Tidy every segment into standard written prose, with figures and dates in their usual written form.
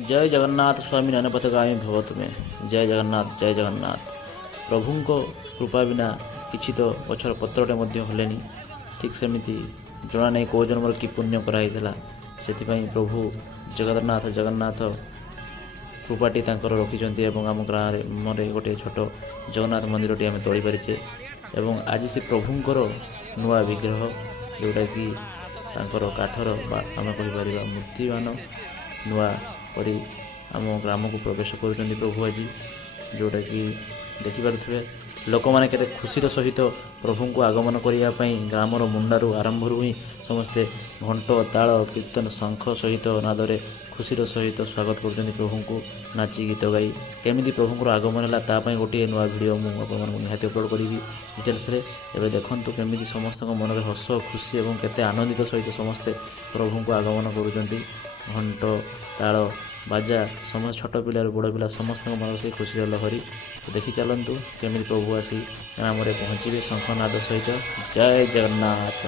जय जगन्नाथ स्वामी नयनपथगामी भव तुमे। जय जगन्नाथ जय जगन्नाथ। प्रभु को कृपा बिना किसी तो गचर पत्रटे हलेनी। ठीक सेमती जना नहीं कौ जन्म कि पुण्य कराई से प्रभु जगन्नाथ जगन्नाथ कृपाटी रखिंट आम ग्राम गोटे छोट जगन्नाथ मंदिरटी आम तोली पारिचे। आज से प्रभुंर नुआ विग्रह जोटा कि काठर आम कहीपर मूर्तिमान नुआ परी आम ग्राम को प्रवेश कर प्रभु आज जोटा कि देखिपे लोक मैंने के खुशी सहित प्रभु को आगमन करने ग्रामर मुंडारू आरंभ ही समस्ते घंट ताल कीर्तन शंख सहित नादरे खुशी सहित स्वागत कर प्रभु को नाची गीत गाई केमी प्रभुर आगमन है गोटे नुआ भिडियो मुझे निहाती अपलोड करी डिटेल्स एवं देखूँ केमी समस्त मन में हस खुशी और केते आनंदित सहित समस्ते प्रभु को आगमन कर घंट ताल बाजा समस्त छोट पिला बड़ पिला समस्त मन से खुशी लहरी देखी चलतु केमी प्रभु आसी ग्राम पहुँचे शंखनाद सहित। जय जगन्नाथ।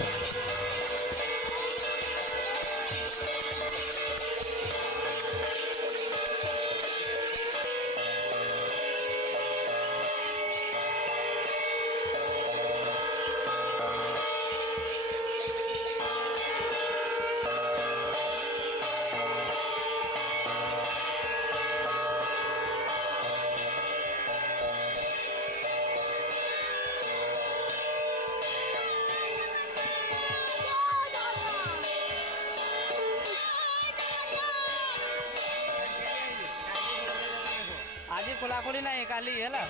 आज खोलाखोली ना काली है ना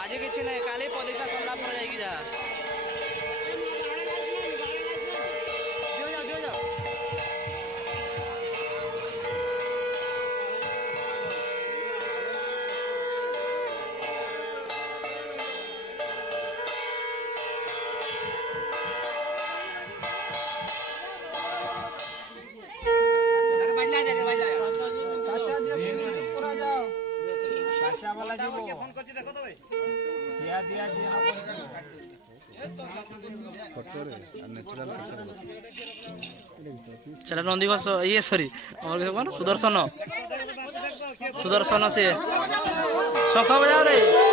आज किसी ना काली प्रतिष्ठा सरला जाइए जा चला नंदीघोष ये सॉरी सुदर्शन सुदर्शन से शंख बजाओ रे।